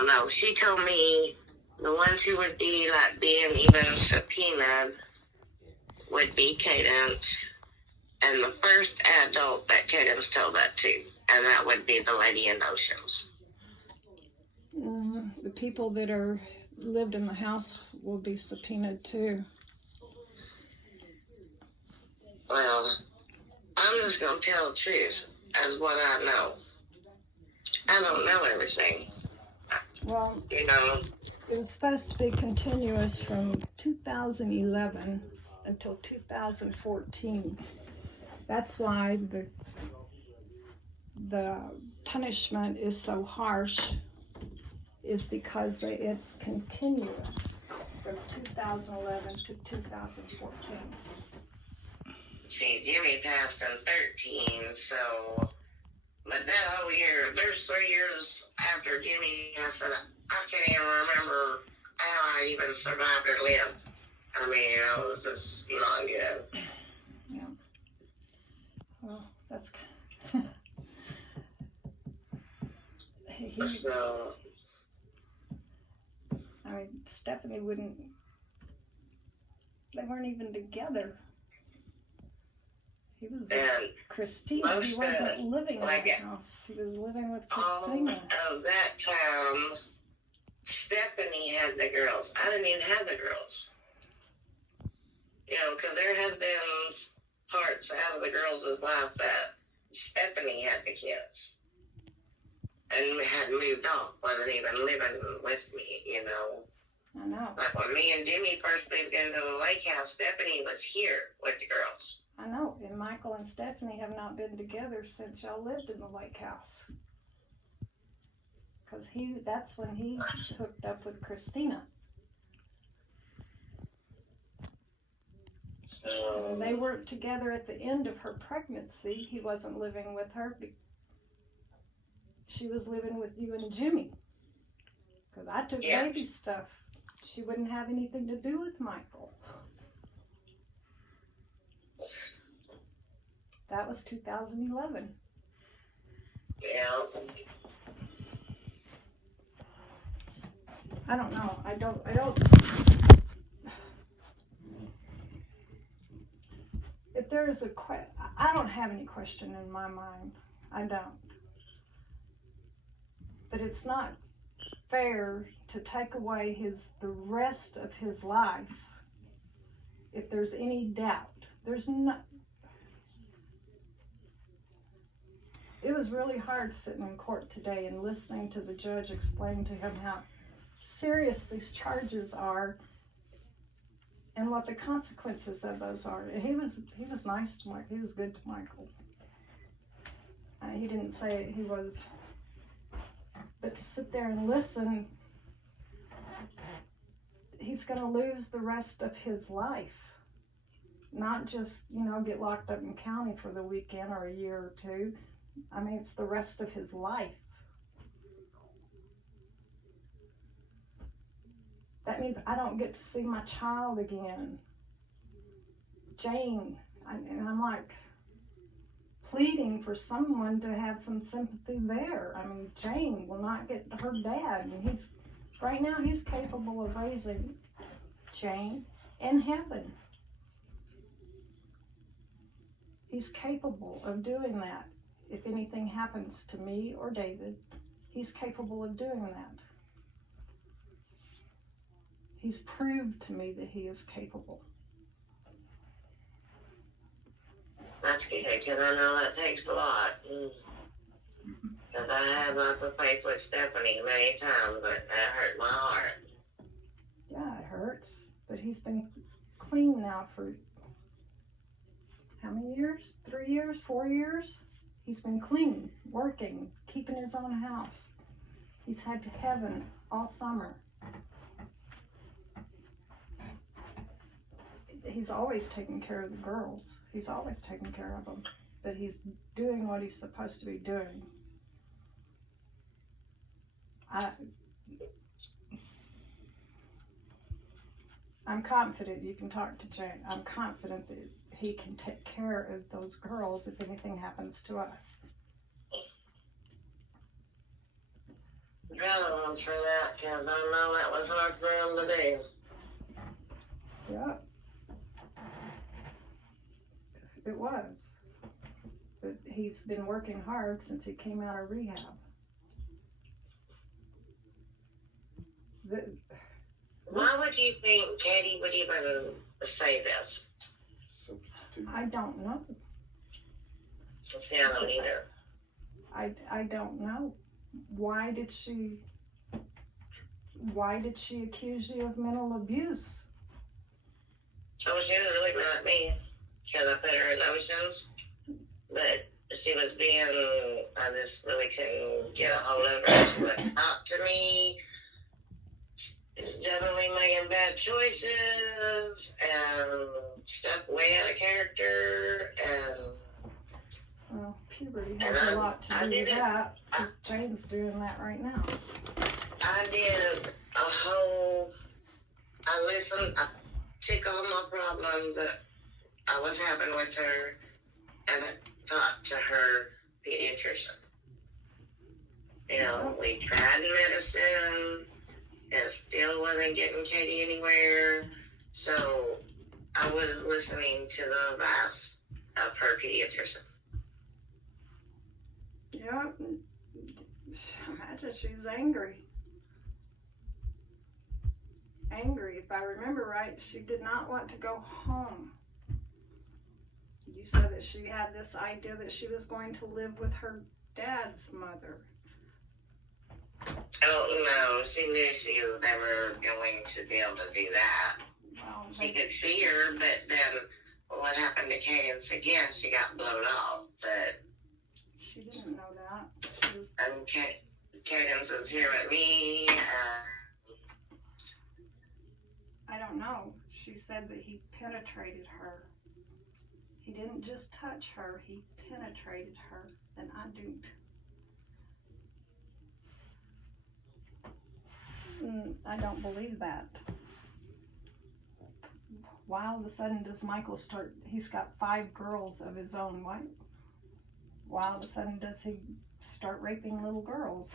don't know. She told me the ones who would be like being even subpoenaed would be Cadence, and the first adult that Cadence told that to, and that would be the lady in Oceans. The people that lived in the house will be subpoenaed too. Well, I'm just going to tell the truth as what I know. I don't know everything. Well, You know, it was supposed to be continuous from 2011 until 2014. That's why the punishment is so harsh, is because it's continuous from 2011 to 2014. see, Jimmy passed in 13, so, but that whole year, there's 3 years after Jimmy passed, and I can't even remember how I even survived or lived. I mean, it was just not good. Yeah. Well, that's So, I mean, Stephanie wouldn't. They weren't even together. He was with Christina. He wasn't living in the house. He was living with Christina. All of that time, Stephanie had the girls. I didn't even have the girls. You know, because there has been parts out of the girls' life that Stephanie had the kids. And had moved off, wasn't even living with me, you know. I know. Like when me and Jimmy first moved into the lake house, Stephanie was here with the girls. I know. And Michael and Stephanie have not been together since y'all lived in the lake house. Because that's when he hooked up with Christina. So, And they weren't together at the end of her pregnancy. He wasn't living with her. She was living with you and Jimmy. Because I took baby stuff. She wouldn't have anything to do with Michael. That was 2011. yeah. I don't know. I don't. If there is I don't have any question in my mind. I don't. But it's not fair to take away the rest of his life if there's any doubt. There's not. It was really hard sitting in court today and listening to the judge explain to him how serious these charges are and what the consequences of those are. He was nice to Michael. He was good to Michael. He didn't say he was. But to sit there and listen, he's going to lose the rest of his life. Not just, get locked up in county for the weekend or a year or two. I mean, it's the rest of his life. That means I don't get to see my child again. Jane, and I'm like pleading for someone to have some sympathy there. I mean, Jane will not get her dad. And right now he's capable of raising Jane in heaven. He's capable of doing that. If anything happens to me or David, he's capable of doing that. He's proved to me that he is capable. That's good, because I know that takes a lot. Because I had lots of faith with Stephanie many times, but that hurt my heart. Yeah, it hurts. But he's been clean now for how many years? 3 years? 4 years? He's been clean, working, keeping his own house. He's had heaven all summer. He's always taking care of the girls. He's always taking care of them. But he's doing what he's supposed to be doing. I'm confident you can talk to Jane. I'm confident that he can take care of those girls if anything happens to us. Rather than God for that, because I know that was hard for him to do. Yeah. It was. But he's been working hard since he came out of rehab. Why would you think Katie would even say this? I don't know. See, I don't either. I don't know. Why did she accuse you of mental abuse? Oh, she was really mad at me because I put her in emotions, but she was being, I just really couldn't get a hold of her. She wouldn't talk to me. She's definitely making bad choices and stuff way out of character, and well, puberty has a lot to do with that, because Jane's doing that right now. I did a whole, I listened, I took all my problems that I was having with her, and I talked to her pediatrician. You know, we tried medicine, and it still wasn't getting Katie anywhere, so I was listening to the advice of her pediatrician. Yeah, imagine she's angry. If I remember right, she did not want to go home. You said that she had this idea that she was going to live with her dad's mother. Oh, no, she knew she was never going to be able to do that. Well, She could see her, but then what happened to Cadence again, she got blown off, but she didn't know that. and Cadence was here with me, I don't know. She said that he penetrated her. He didn't just touch her, he penetrated her, and I don't. I don't believe that. Why all of a sudden does Michael start, he's got 5 girls of his own, why all of a sudden does he start raping little girls?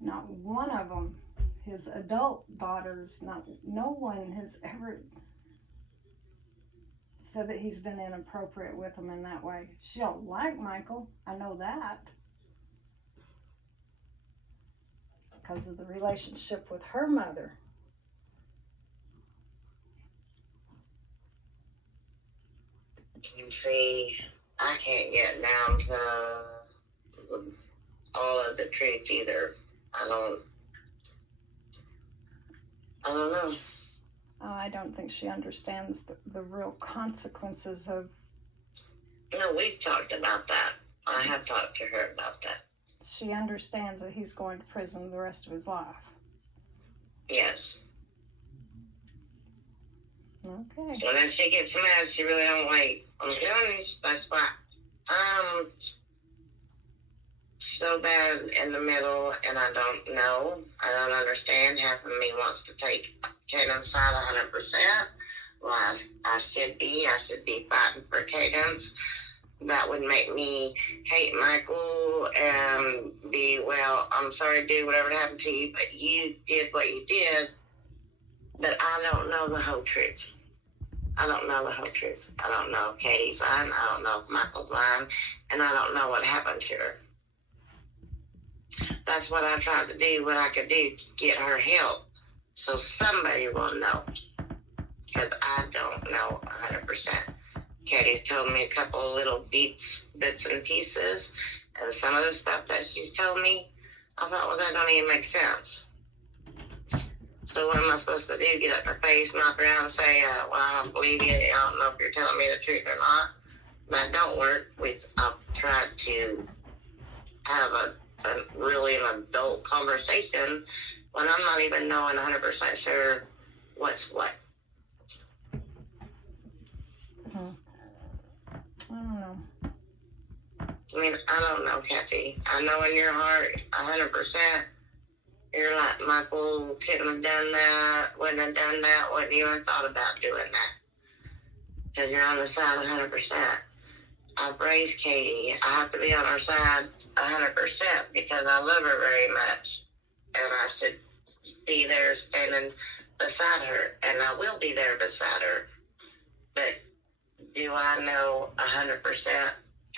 Not one of them, his adult daughters, no one has ever said that he's been inappropriate with them in that way. She don't like Michael, I know that. Because of the relationship with her mother. you see, I can't get down to all of the truth either. I don't know. I don't think she understands the real consequences of... No, we've talked about that. I have talked to her about that. She understands that he's going to prison the rest of his life. Yes. Okay. So when she gets mad, she really don't wait. I'm telling you, that's why I'm so bad in the middle, and I don't know. I don't understand. Half of me wants to take Caden's side 100%. Well, I should be fighting for Cadence. That would make me hate Michael and be, well, I'm sorry, dude, whatever happened to you, but you did what you did. But I don't know the whole truth. I don't know the whole truth. I don't know Katie's line. I don't know Michael's line. And I don't know what happened to her. That's what I tried to do, what I could do to get her help. So somebody will know. Because I don't know 100%. Katie's told me a couple of little bits and pieces. And some of the stuff that she's told me, I thought, well, that don't even make sense. So what am I supposed to do? Get up in her face, knock her out, and say, well, I don't believe you. I don't know if you're telling me the truth or not. That don't work. I've tried to have a really an adult conversation when I'm not even knowing 100% sure what's what. I don't know. I mean, I don't know, Kathy. I know in your heart, 100%, you're like, Michael couldn't have done that, wouldn't have done that, wouldn't even thought about doing that. Because you're on the side 100%. I've raised Katie. I have to be on her side 100% because I love her very much. And I should be there standing beside her. And I will be there beside her. But do I know 100%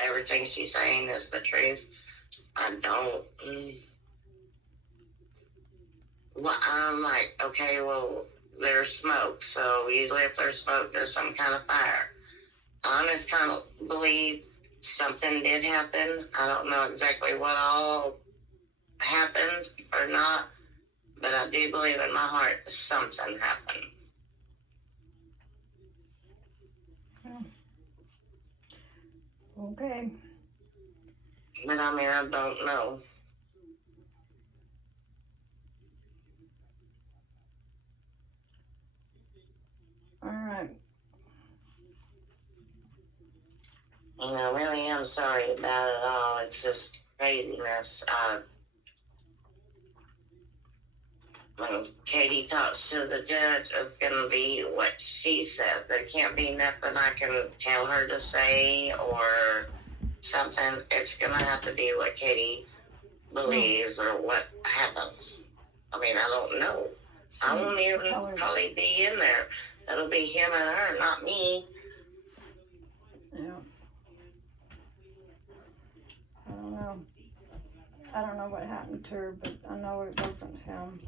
everything she's saying is the truth? I don't. Well, I'm like, okay, well, there's smoke. So usually if there's smoke, there's some kind of fire. I honestly kind of believe something did happen. I don't know exactly what all happened or not, but I do believe in my heart something happened. Okay. But I mean, I don't know. All right. I really am sorry about it all. It's just craziness. When Katie talks to the judge, it's going to be what she says. There can't be nothing I can tell her to say or something. It's going to have to be what Katie believes or what happens. I mean, I don't know. I won't even probably be in there. It'll be him and her, not me. Yeah. I don't know what happened to her, but I know it wasn't him.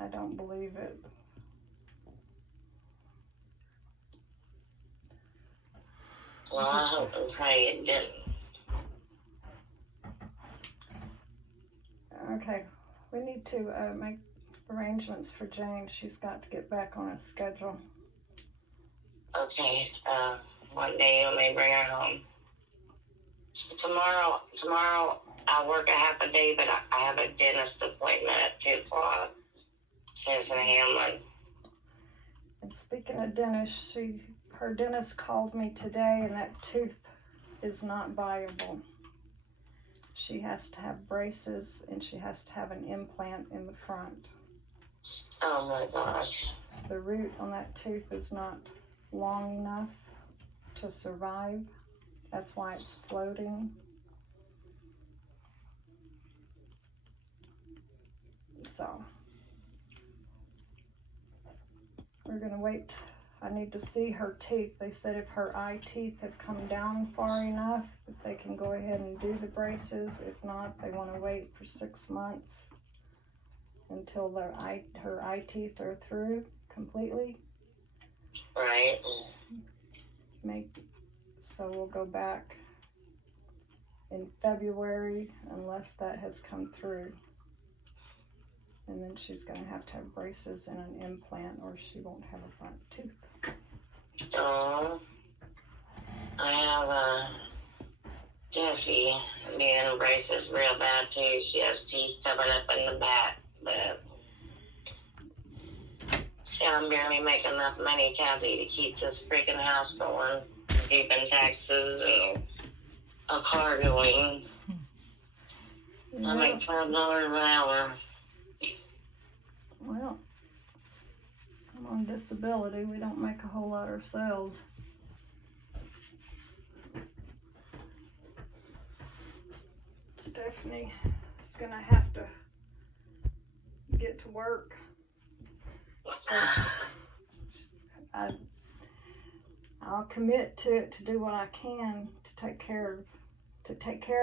I don't believe it. Well, I hope and pray it didn't. Okay, we need to make arrangements for Jane. She's got to get back on a schedule. Okay, one day you may bring her home. Tomorrow I'll work a half a day, but I have a dentist appointment at 2 o'clock. Says in Hamlin. And speaking of dentists, her dentist called me today, and that tooth is not viable. She has to have braces, and she has to have an implant in the front. Oh my gosh. So the root on that tooth is not long enough to survive. That's why it's floating. So we're gonna wait. I need to see her teeth. They said if her eye teeth have come down far enough that they can go ahead and do the braces. If not, they want to wait for 6 months until her eye teeth are through completely. Right. So we'll go back in February unless that has come through. And then she's going to have braces and an implant, or she won't have a front tooth. Oh, I have Jessie needing braces real bad too. She has teeth coming up in the back, but I'm barely making enough money, Kathy, to keep this freaking house going, keeping taxes and a car going. Yeah. I make $12 an hour. Well, I'm on disability. We don't make a whole lot ourselves. Stephanie is going to have to get to work. So I'll commit to it, to do what I can to take care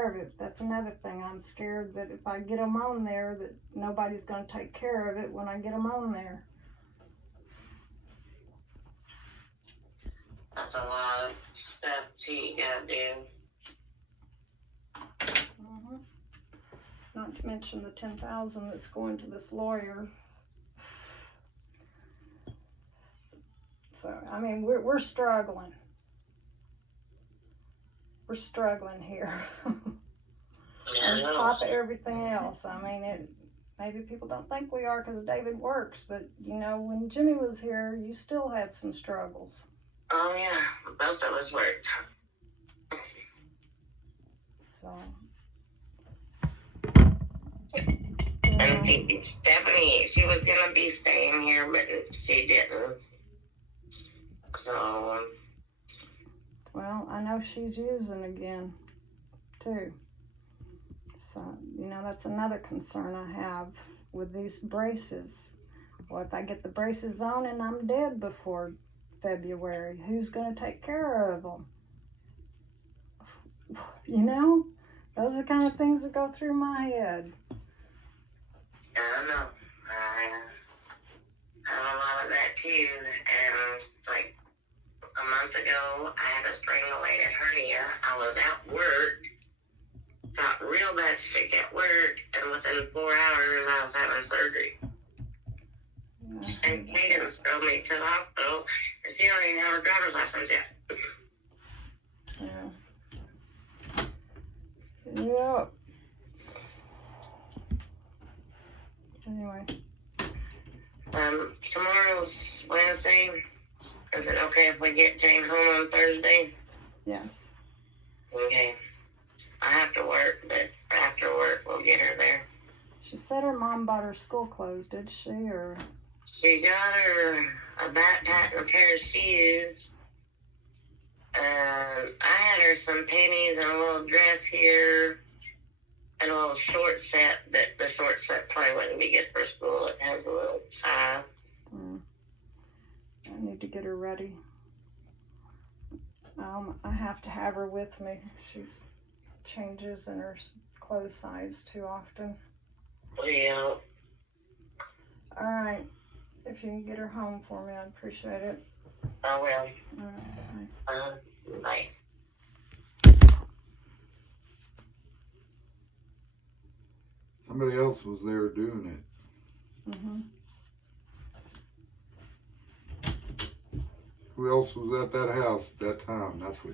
of it. That's another thing. I'm scared that if I get them on there, that nobody's going to take care of it when I get them on there. That's a lot of stuff too you gotta do. Mm-hmm. Not to mention the $10,000 that's going to this lawyer. So I mean, we're struggling. We're struggling here. On top of everything else. I mean, maybe people don't think we are because David works, but you know, when Jimmy was here, you still had some struggles. Oh yeah, both of us worked. So. And Stephanie, she was gonna be staying here, but she didn't. So, Well, I know she's using again, too. So, that's another concern I have with these braces. Well, if I get the braces on and I'm dead before February, who's going to take care of them? Those are the kind of things that go through my head. I don't know. I have a lot of that too. And like a month ago, I had a strangulated hernia. I was at work, got real bad sick at work, and within 4 hours, I was having surgery. And Cadence drove me to the hospital, and she don't even have her driver's license yet. Yeah. Anyway. Tomorrow's Wednesday. Is it okay if we get James home on Thursday? Yes. Okay. I have to work, but after work, we'll get her there. She said her mom bought her school clothes, did she, or? She got her a backpack and a pair of shoes. I had her some panties and a little dress here and a little short set, but the short set probably wouldn't be good for school. It has a little tie. I need to get her ready. I have to have her with me. She changes in her clothes size too often. Yeah. All right. If you can get her home for me, I'd appreciate it. I will. All right, Bye. Somebody else was there doing it. Who else was at that house at that time? That's what